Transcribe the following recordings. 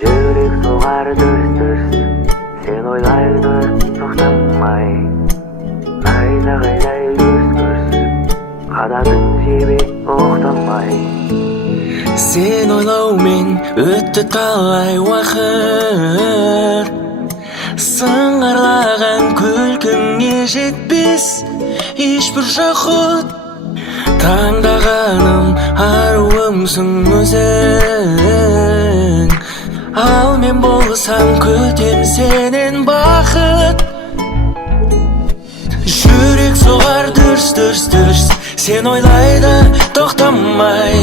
Жүрек соғар дүрс-дүрс, сен ойлайды тоқтамай. Найзағайдай гүрс-гүрс, қанатын жебе оқтамай. Сен ойлаумен өтті талай уақыт, сыңғырлаған күлкіңе жетпес ешбір жақұт. Таңдағаным аруымсың өзің, ал мен болсам күтем сенен бақыт. Жүрек соғар дүрс-дүрс, сен ойлайды тоқтамай.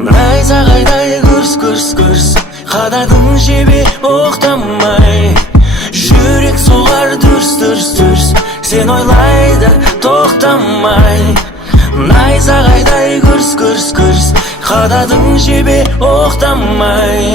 Найзағайдай гүрс-гүрс, қададың жебе оқтамай. Жүрек соғар дүрс-дүрс, сен ойлайды тоқтамай. Найзағайдай гүрс-гүрс, қададың жебе оқтамай.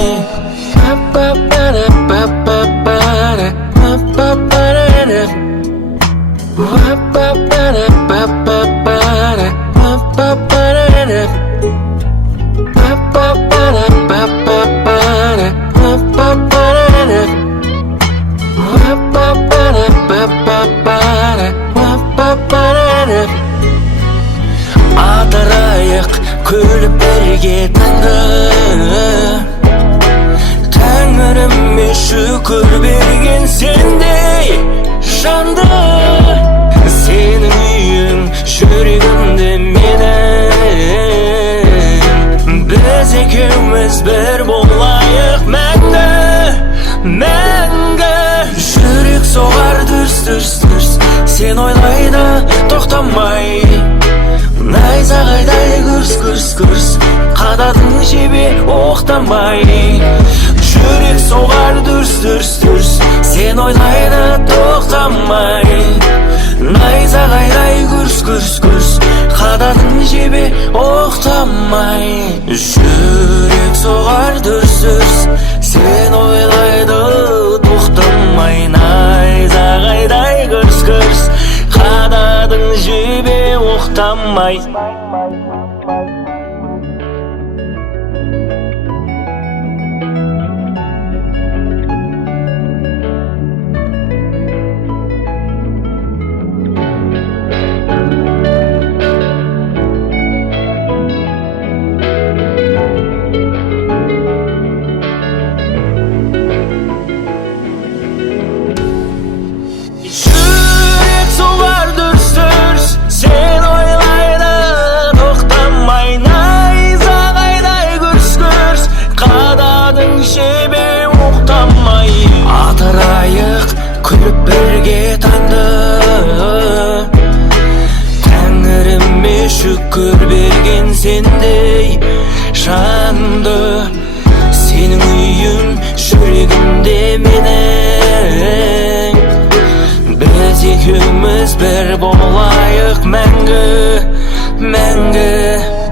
Атырайық күліп бірге таңды, Тәңіріме шүкір берген сендей жанды. Сенің үйің жүрегімде менің, біз екеуміз бір болайық мәңгі, мәңгі. Жүрек соғар дүрс-дүрс, сен ойлайды тоқтамай. Найзағайдай гүрс-гүрс, қададың жебе оқтамай. Жүрек соғар дүрс-дүрс, сен ойлайды тоқтамай. Найзағайдай гүрс-гүрс, қададың жебе оқтамай. Жүрек соғар дүрс-дүрс, сен ойлайды тоқтамай. Найзағайдай гүрс-гүрс, қададың жебе оқтамай. Жүрек соғар дүрс-дүрс, сен ойлайды тоқтамай. Найзағайдай гүрс-гүрс, қададың жебе оқтамай. Атырайық күліп бірге таңды, Тәңіріме шүкір берген сендей жанды. Сенің үйің жүрегімде менің, біз екеуміз бір болайық мәңгі, мәңгі.